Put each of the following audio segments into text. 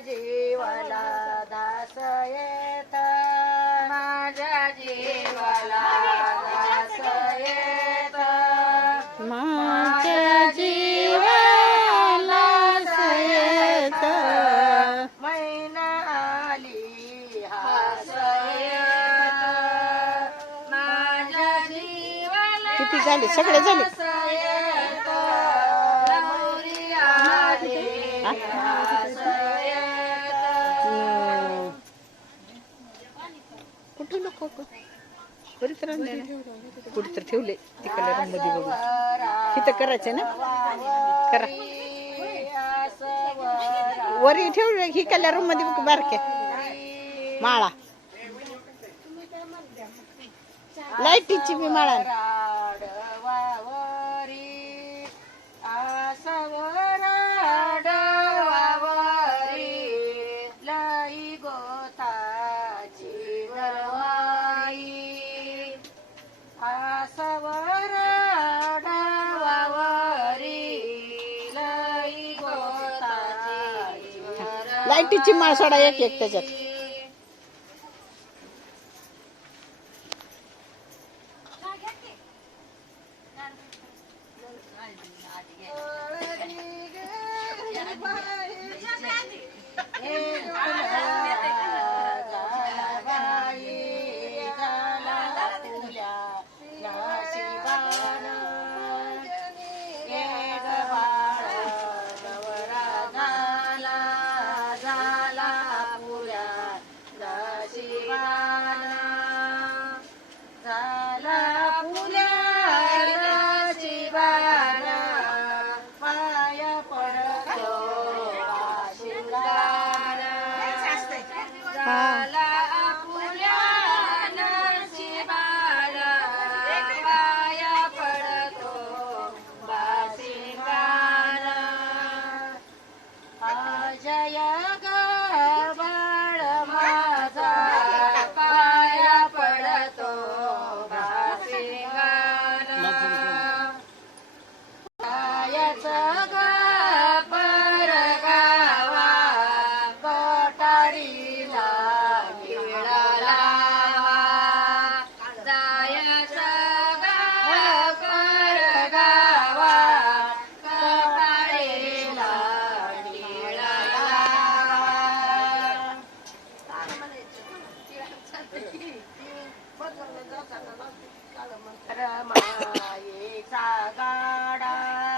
जीवाला दास येत. माझ्या जीवाला दास येत. माझ्या जीवाला येत. मैना आली हास येत. सगळे झाले? ठेवले ती कलरांमध्ये बघू हि तर करायचंय ना? करा. वरी ठेवले ही कलरमध्ये बारके माळा. लाईटीची मी माळा. लाईटीची मासाडा एक एक त्याच्यात. गाडा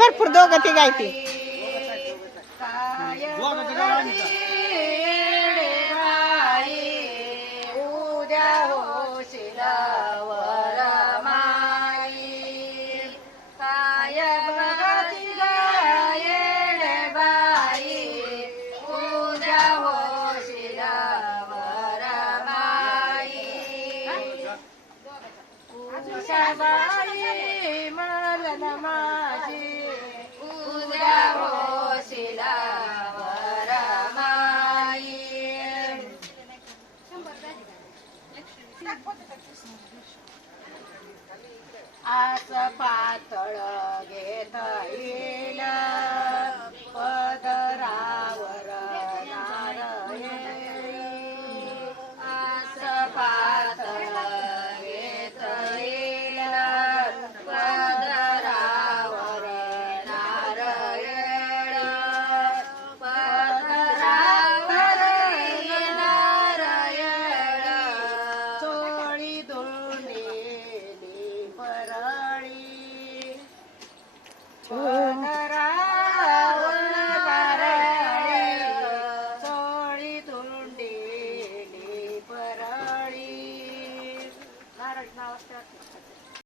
भरपूर दोघं तिघायती